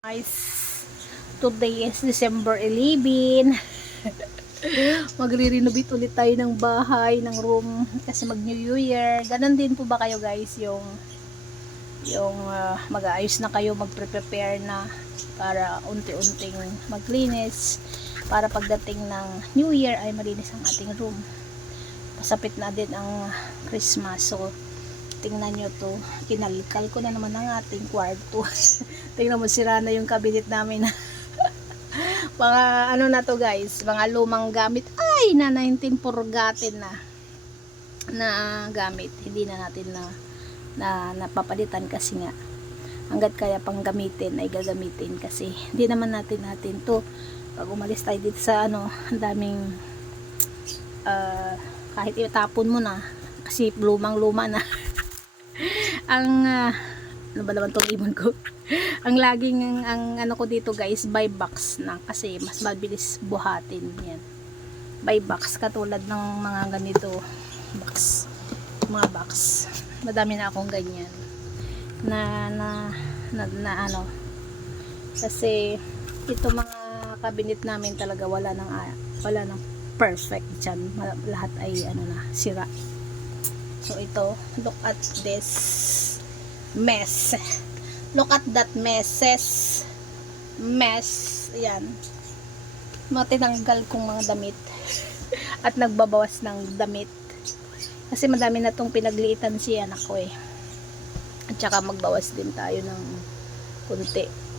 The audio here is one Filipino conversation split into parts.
Guys, today is December 11. Magre-renovate ulit tayo ng bahay, ng room kasi mag New Year. Ganon din po ba kayo guys, yung mag-aayos na kayo, magpre-prepare na para unti-unting maglinis para pagdating ng New Year ay malinis ang ating room. Pasapit na din ang Christmas, so tingnan nyo to, kinalikal ko na naman ang ating kwarto. Tingnan mo, sira na yung cabinet namin. Mga ano na to guys, mga lumang gamit ay na 19 purgatin na gamit, hindi na natin na napapalitan kasi nga hanggat kaya pang gamitin ay gagamitin kasi hindi naman natin to pag umalis tayo dito sa ang daming kahit itapon mo na kasi lumang luma na. Ang ano ba naman tong ibon ko. Ang laging ang ano ko dito guys, buy box na kasi mas mabilis buhatin yan. Buy box katulad ng mga ganito box, mga box. Madami na akong ganyan na ano kasi ito mga cabinet namin talaga wala nang perfect dyan. Lahat ay ano na sira. So ito, look at this mess. Look at that mess. Ayan. Matinanggal kong mga damit at nagbabawas ng damit. Kasi madami na tong pinagliitan si anak ko eh. At saka magbawas din tayo ng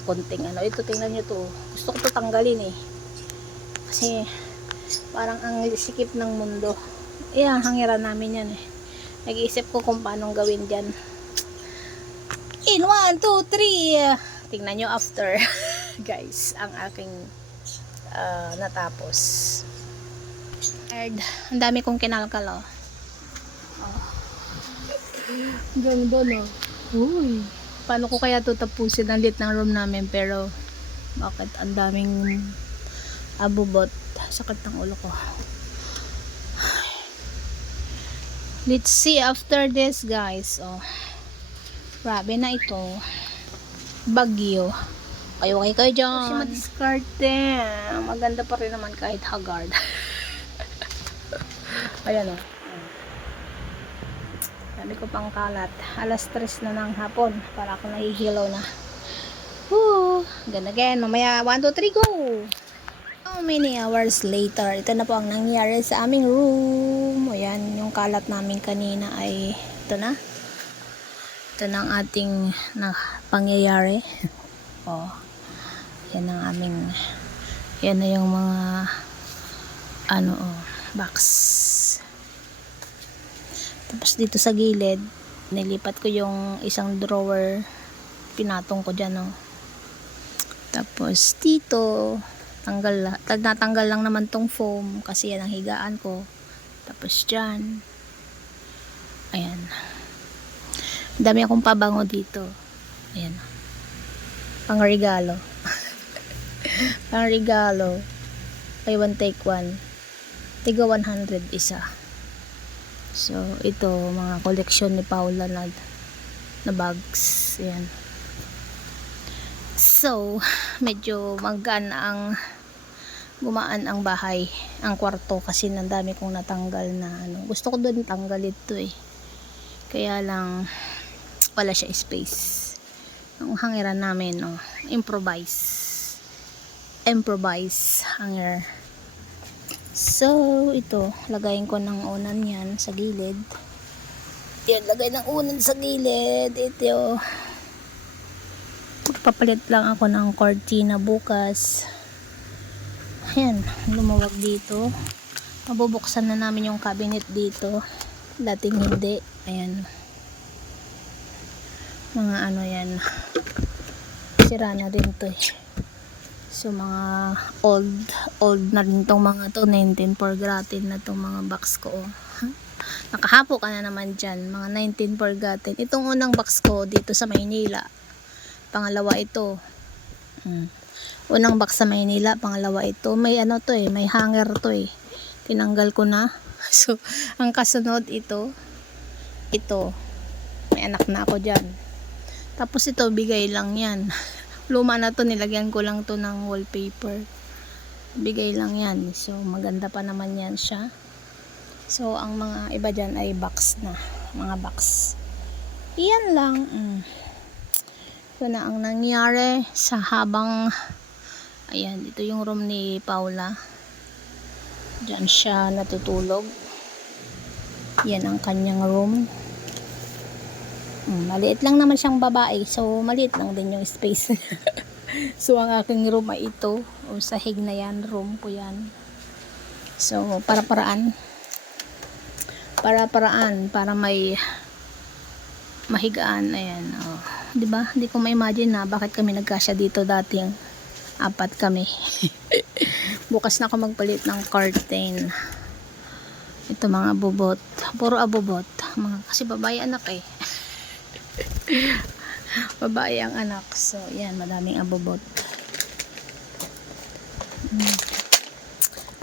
konting ano. Ito tingnan niyo to. Gusto ko to tanggalin eh. Kasi parang ang sikip ng mundo. Ayan, hangiran namin yan eh. Nag-iisip ko kung paano gawin dyan. In 1, 2, 3. Tingnan nyo after. Guys, ang aking natapos. Ang dami kong kinalkal oh. Ganda no. Uy. Paano ko kaya ito tapusin ang lit ng room namin, pero bakit ang daming abubot. Sakit ng ulo ko. Let's see after this guys. Oh. Grabe na ito. Bagyo. Kayo dyan. Kasi madiskarte. Maganda pa rin naman kahit haggard. Ayan o. Sabi ko pang kalat. Alas 3 na ng hapon. Para ako nahihilaw na. Woo! Again. Mamaya 1, 2, 3, go! How many hours later? Ito na po ang nangyari sa aming room. Ayan, yung kalat namin kanina ay ito na. Ito na ang ating pangyayari. Oh, yan ang aming, yan na yung mga box. Tapos dito sa gilid, nilipat ko yung isang drawer, pinatong ko dyan oh. Tapos dito, natanggal lang naman tong foam kasi yan ang higaan ko. Tapos dyan, ayan, dami akong pabango dito. Ayan, pangregalo. Pangregalo, buy one take one, tiga 100 isa. So ito mga koleksyon ni Paula na bags. Ayan. So medyo gumaan ang bahay, ang kwarto kasi nandami kong natanggal na gusto ko doon tanggal ito eh, kaya lang wala siya space. Ang hangiran namin improvise hanger. So ito, lagayin ko ng unan yan sa gilid. Yan, lagay ng unan sa gilid. Ito papalit lang ako ng cortina bukas. Ayan, lumawag dito. Mabubuksan na namin yung cabinet dito. Dating hindi. Ayan. Mga yan. Sira na rin to eh. So mga old na rin tong mga to. 19 per gratin na tong mga box ko. Nakahapo ka na naman dyan. Mga 19 per gratin. Itong unang box ko dito sa Maynila. Pangalawa ito. Unang box sa Maynila, pangalawa ito. May to eh, may hanger to eh. Tinanggal ko na. So, ang kasunod ito. May anak na ako dyan. Tapos ito, bigay lang yan. Luma na to, nilagyan ko lang to ng wallpaper. Bigay lang yan. So, maganda pa naman yan siya. So, ang mga iba dyan ay box na. Mga box. Iyan lang. Ito na ang nangyari sa habang ayan, dito yung room ni Paula. Diyan siya natutulog. Yan ang kanyang room. Maliit lang naman siyang babae. So, maliit lang din yung space. So, ang aking room ay ito. O, sahig na yan. Room ko yan. So, para-paraan. Para-paraan. Para may mahigaan. Ayan. O. Diba? Hindi ko ma-imagine na bakit kami nagkasya dito dating 4 kami. Bukas na ako magpalit ng curtain. Ito mga abubot. Puro abubot. Kasi babae anak eh. Babae ang anak. So, yan. Madaming abubot.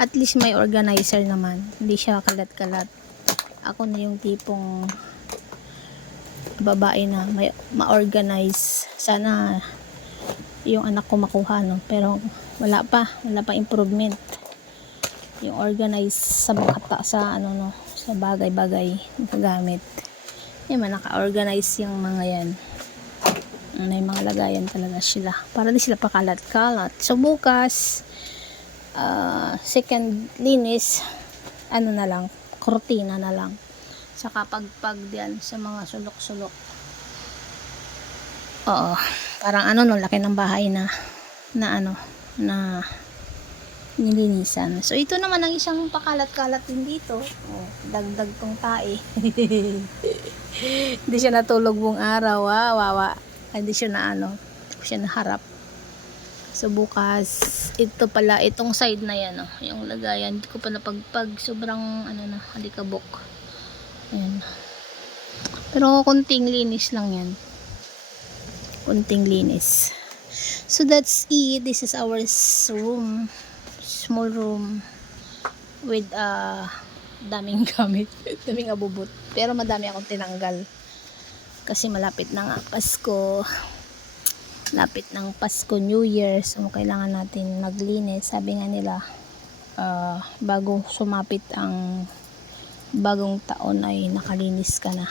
At least may organizer naman. Hindi siya kalat-kalat. Ako na yung tipong babae na may ma-organize. Sana yung anak ko makuha, no? Pero wala pa improvement. Yung organize sa bata, sa ano, no, sa bagay-bagay na gamit. Yan man, naka-organize yung mga yan. May mga lagayan talaga sila. Para di sila pakalat-kalat. So, bukas, second linis, ano na lang, kortina na lang. Saka pagpag diyan sa mga sulok-sulok. Oo. Parang ano, no, laki ng bahay na ano, na nilinisan. So, ito naman ang isang pakalat-kalat din dito. Oh, dagdag tong tae. Hindi siya natulog buong araw. Wawa. Hindi siya na ano. Hindi siya naharap. So, bukas, ito pala, itong side na yan, oh, yung lagayan. Hindi ko pa napagpag. Sobrang, ano na, alikabok. Ayan. Pero, konting linis lang yan. Konting linis. So, that's it. This is our room. Small room. With, daming gamit. Daming abubot. Pero, madami akong tinanggal. Kasi, malapit na nga Pasko. Lapit ng Pasko, New Year. So, kailangan natin maglinis. Sabi nga nila, bago sumapit ang bagong taon ay nakalinis ka na.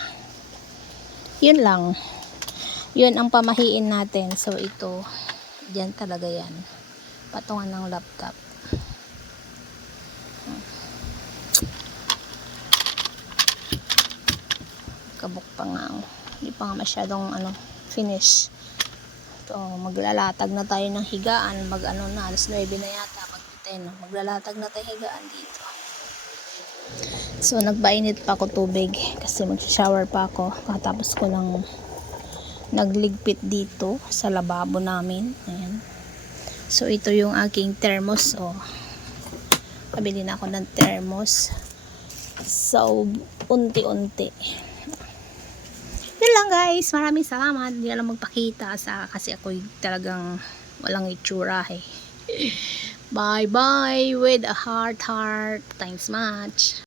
Yun lang. Yun ang pamahiin natin. So, ito, dyan talaga yan. Patungan ng laptop. Kabuk pa nga. Hindi pa nga masyadong finish. So, maglalatag na tayo ng higaan. Mag-ano na, alas 9 na yata. Mag-10. Maglalatag na tayo higaan dito. So, nagpainit pa ako tubig. Kasi mag-shower pa ako. Katapos ko lang nagligpit dito sa lababo namin. Ayan. So, ito yung aking thermos. Oh. Kabili na ako ng thermos. So, unti-unti. Yun lang guys, maraming salamat. Hindi alam magpakita kasi ako talagang walang itsura eh. Bye bye with a heart. Thanks much.